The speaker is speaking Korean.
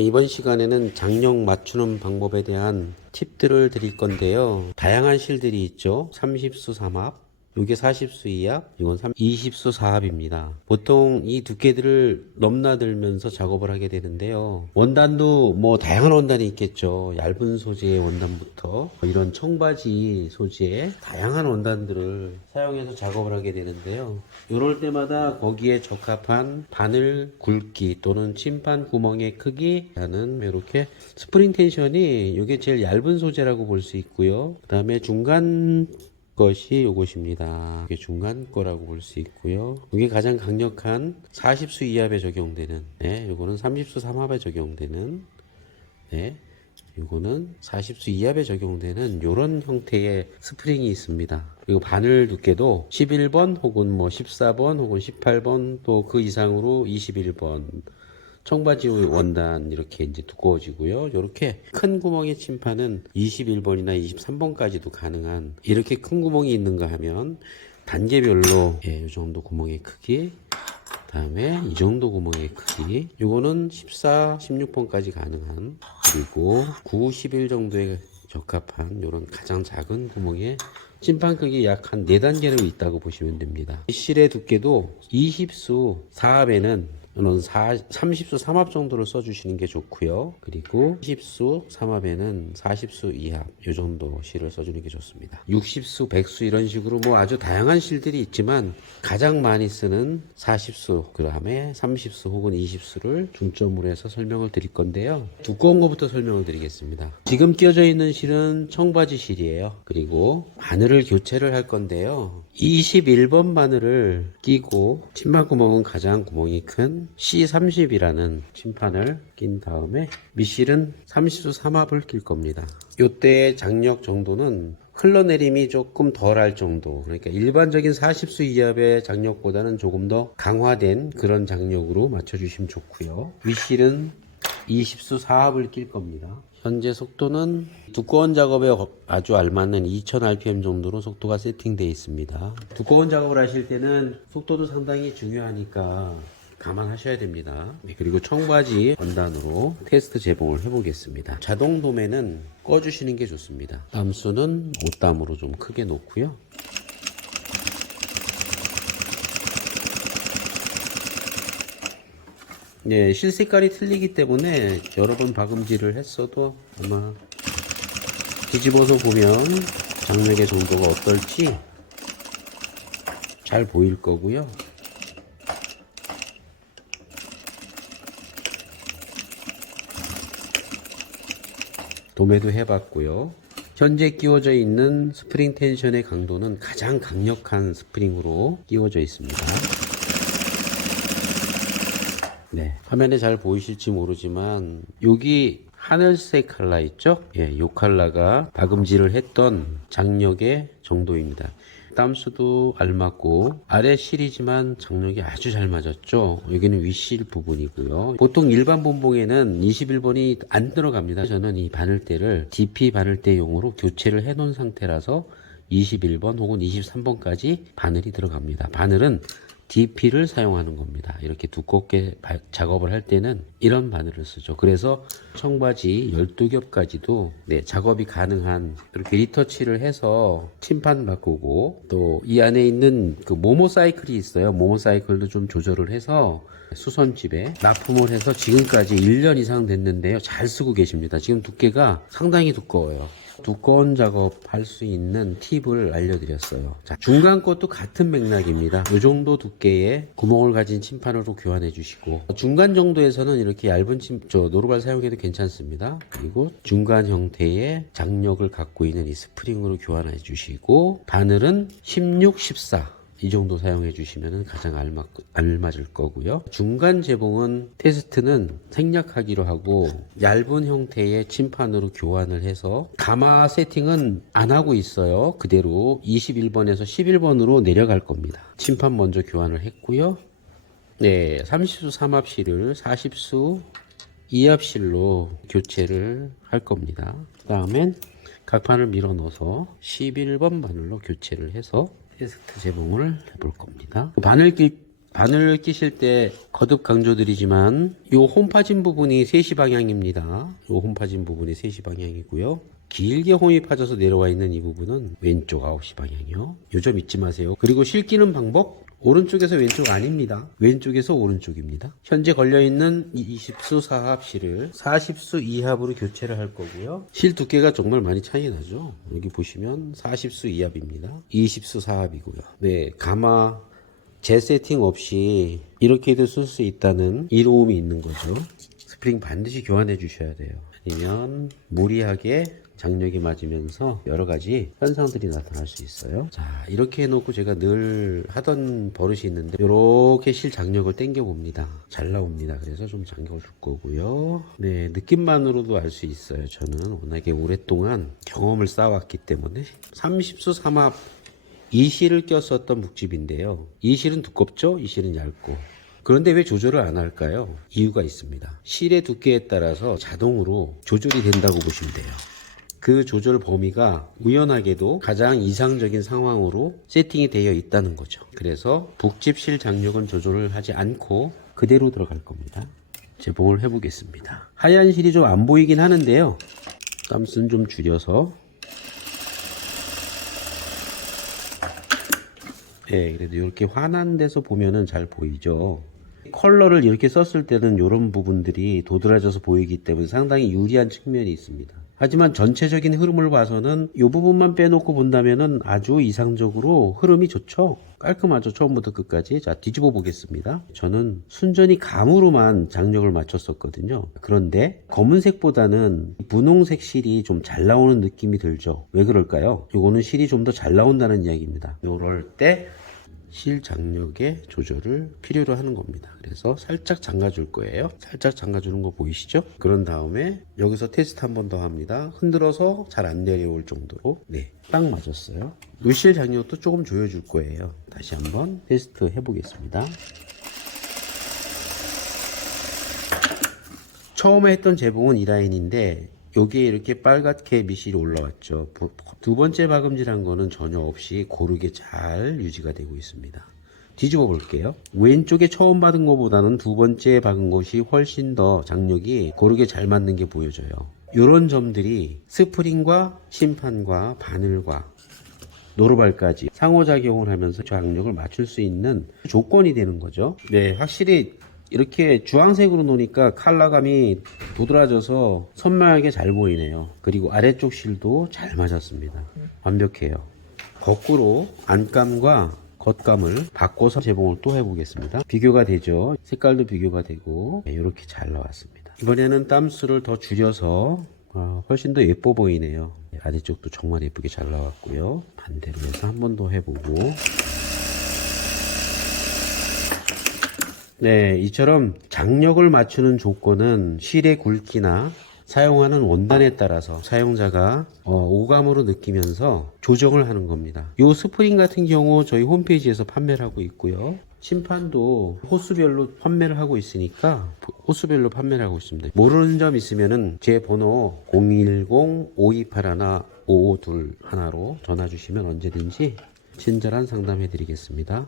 이번 시간에는 장력 맞추는 방법에 대한 팁들을 드릴 건데요. 다양한 실들이 있죠. 30수 3합, 이게 40수 2합, 이건 20수 4합입니다. 보통 이 두께들을 넘나들면서 작업을 하게 되는데요. 원단도 뭐 다양한 원단이 있겠죠. 얇은 소재의 원단부터 이런 청바지 소재의 다양한 원단들을 사용해서 작업을 하게 되는데요. 이럴 때마다 거기에 적합한 바늘 굵기 또는 침판 구멍의 크기라는 이렇게 스프링 텐션이 이게 제일 얇은 소재라고 볼 수 있고요. 그 다음에 중간 것이 요것입니다. 이게 중간 거라고 볼 수 있고요. 이게 가장 강력한 40수 2합에 적용되는, 네, 요거는 30수 3합에 적용되는, 네, 요거는 40수 2합에 적용되는 요런 형태의 스프링이 있습니다. 그리고 바늘 두께도 11번 혹은 뭐 14번 혹은 18번 또 그 이상으로 21번 청바지 원단 이렇게 이제 두꺼워지고요. 이렇게 큰 구멍의 침판은 21번이나 23번까지도 가능한, 이렇게 큰 구멍이 있는가 하면 단계별로 이 정도 구멍의 크기, 다음에 이 정도 구멍의 크기, 요거는 14, 16번까지 가능한, 그리고 9, 11 정도에 적합한 요런 가장 작은 구멍의 침판 크기 약 한 4단계로 있다고 보시면 됩니다. 실의 두께도 20수 4합에는 30수 3합 정도를 써주시는 게 좋고요. 그리고 10수 3합에는 40수 2합 이 정도 실을 써주는 게 좋습니다. 60수, 100수 이런 식으로 뭐 아주 다양한 실들이 있지만 가장 많이 쓰는 40수, 그 다음에 30수 혹은 20수를 중점으로 해서 설명을 드릴 건데요. 두꺼운 것부터 설명을 드리겠습니다. 지금 끼워져 있는 실은 청바지 실이에요. 그리고 바늘을 교체를 할 건데요. 21번 바늘을 끼고 침판 구멍은 가장 구멍이 큰 C30이라는 침판을 낀 다음에 밑실은 30수 3합을 낄 겁니다. 이때의 장력 정도는 흘러내림이 조금 덜할 정도, 그러니까 일반적인 40수 2합의 장력보다는 조금 더 강화된 그런 장력으로 맞춰주시면 좋고요. 윗실은 20수 4합을 낄 겁니다. 현재 속도는 두꺼운 작업에 아주 알맞는 2000rpm 정도로 속도가 세팅되어 있습니다. 두꺼운 작업을 하실 때는 속도도 상당히 중요하니까 감안하셔야 됩니다. 그리고 청바지 원단으로 테스트 재봉을 해보겠습니다. 자동 도매는 꺼주시는 게 좋습니다. 담수는 5담으로 좀 크게 놓고요. 네, 실 색깔이 틀리기 때문에 여러 번 박음질을 했어도 아마 뒤집어서 보면 장력의 정도가 어떨지 잘 보일 거고요. 도매도 해봤고요. 현재 끼워져 있는 스프링 텐션의 강도는 가장 강력한 스프링으로 끼워져 있습니다. 네, 화면에 잘 보이실지 모르지만 여기 하늘색 컬러 있죠? 예, 요 컬러가 박음질을 했던 장력의 정도입니다. 땀수도 알맞고 아래 실이지만 장력이 아주 잘 맞았죠. 여기는 윗실 부분이고요. 보통 일반 본봉에는 21번이 안 들어갑니다. 저는 이 바늘대를 DP 바늘대용으로 교체를 해 놓은 상태라서 21번 혹은 23번까지 바늘이 들어갑니다. 바늘은 DP를 사용하는 겁니다. 이렇게 두껍게 작업을 할 때는 이런 바늘을 쓰죠. 그래서 청바지 12겹까지도 작업이 가능한, 이렇게 리터치를 해서 침판 바꾸고, 또 이 안에 있는 그 모모사이클이 있어요. 모모사이클도 좀 조절을 해서 수선집에 납품을 해서 지금까지 1년 이상 됐는데요. 잘 쓰고 계십니다. 지금 두께가 상당히 두꺼워요. 두꺼운 작업할 수 있는 팁을 알려드렸어요. 자, 중간 것도 같은 맥락입니다. 이 정도 두께의 구멍을 가진 침판으로 교환해 주시고, 중간 정도에서는 이렇게 얇은 노루발 사용해도 괜찮습니다. 그리고 중간 형태의 장력을 갖고 있는 이 스프링으로 교환해 주시고, 바늘은 16, 14 이 정도 사용해 주시면 가장 알맞을 거고요. 중간 재봉은 테스트는 생략하기로 하고 얇은 형태의 침판으로 교환을 해서 가마 세팅은 안 하고 있어요. 그대로 21번에서 11번으로 내려갈 겁니다. 침판 먼저 교환을 했고요. 네, 30수 3합실을 40수 2합실로 교체를 할 겁니다. 그 다음엔 각판을 밀어 넣어서 11번 바늘로 교체를 해서 테스트 재봉을 해볼 겁니다. 바늘 바늘을 끼실 때 거듭 강조드리지만 요 홈파진 부분이 3시 방향입니다. 요 홈파진 부분이 3시 방향이고요. 길게 홈이 파져서 내려와 있는 이 부분은 왼쪽 9시 방향이요. 요 점 잊지 마세요. 그리고 실 끼는 방법, 오른쪽에서 왼쪽 아닙니다. 왼쪽에서 오른쪽입니다. 현재 걸려있는 20수 4합 실을 40수 2합으로 교체를 할 거고요. 실 두께가 정말 많이 차이 나죠. 여기 보시면 40수 2합입니다. 20수 4합이고요. 네, 가마 재세팅 없이 이렇게도 쓸 수 있다는 이로움이 있는 거죠. 스프링 반드시 교환해 주셔야 돼요. 아니면 무리하게 장력이 맞으면서 여러 가지 현상들이 나타날 수 있어요. 자, 이렇게 해놓고 제가 늘 하던 버릇이 있는데 이렇게 실 장력을 당겨 봅니다. 잘 나옵니다. 그래서 좀 장력을 줄 거고요. 네, 느낌만으로도 알 수 있어요. 저는 워낙에 오랫동안 경험을 쌓아왔기 때문에 30수 3합 이 실을 꼈었던 묵집인데요. 이 실은 두껍죠? 이 실은 얇고. 그런데 왜 조절을 안 할까요? 이유가 있습니다. 실의 두께에 따라서 자동으로 조절이 된다고 보시면 돼요. 그 조절 범위가 우연하게도 가장 이상적인 상황으로 세팅이 되어 있다는 거죠. 그래서 북집실 장력은 조절을 하지 않고 그대로 들어갈 겁니다. 재봉을 해보겠습니다. 하얀 실이 좀 안 보이긴 하는데요. 땀은 좀 줄여서. 네, 그래도 이렇게 환한 데서 보면은 잘 보이죠. 컬러를 이렇게 썼을 때는 이런 부분들이 도드라져서 보이기 때문에 상당히 유리한 측면이 있습니다. 하지만 전체적인 흐름을 봐서는 이 부분만 빼놓고 본다면은 아주 이상적으로 흐름이 좋죠. 깔끔하죠. 처음부터 끝까지. 자, 뒤집어 보겠습니다. 저는 순전히 감으로만 장력을 맞췄었거든요. 그런데 검은색보다는 분홍색 실이 좀 잘 나오는 느낌이 들죠. 왜 그럴까요? 이거는 실이 좀 더 잘 나온다는 이야기입니다. 이럴 때 실 장력의 조절을 필요로 하는 겁니다. 그래서 살짝 잠가줄 거예요. 살짝 잠가주는 거 보이시죠? 그런 다음에 여기서 테스트 한 번 더 합니다. 흔들어서 잘 안 내려올 정도로. 네, 딱 맞았어요. 이 실 장력도 조금 조여줄 거예요. 다시 한번 테스트 해보겠습니다. 처음에 했던 재봉은 이 라인인데 여기에 이렇게 빨갛게 미실이 올라왔죠. 두 번째 박음질한 거는 전혀 없이 고르게 잘 유지가 되고 있습니다. 뒤집어 볼게요. 왼쪽에 처음 받은 것보다는 두 번째 박은 것이 훨씬 더 장력이 고르게 잘 맞는 게 보여져요. 이런 점들이 스프링과 심판과 바늘과 노루발까지 상호작용을 하면서 장력을 맞출 수 있는 조건이 되는 거죠. 네, 확실히 이렇게 주황색으로 놓으니까 컬러감이 도드라져서 선명하게 잘 보이네요. 그리고 아래쪽 실도 잘 맞았습니다. 완벽해요. 거꾸로 안감과 겉감을 바꿔서 재봉을 또 해보겠습니다. 비교가 되죠. 색깔도 비교가 되고 이렇게 잘 나왔습니다. 이번에는 땀수를 더 줄여서 훨씬 더 예뻐 보이네요. 아래쪽도 정말 예쁘게 잘 나왔고요. 반대로 해서 한 번 더 해보고, 네, 이처럼 장력을 맞추는 조건은 실의 굵기나 사용하는 원단에 따라서 사용자가 오감으로 느끼면서 조정을 하는 겁니다. 이 스프링 같은 경우 저희 홈페이지에서 판매를 하고 있고요. 심판도 호수별로 판매를 하고 있으니까 호수별로 판매를 하고 있습니다. 모르는 점 있으면은 제 번호 010-5281-5521로 전화 주시면 언제든지 친절한 상담해 드리겠습니다.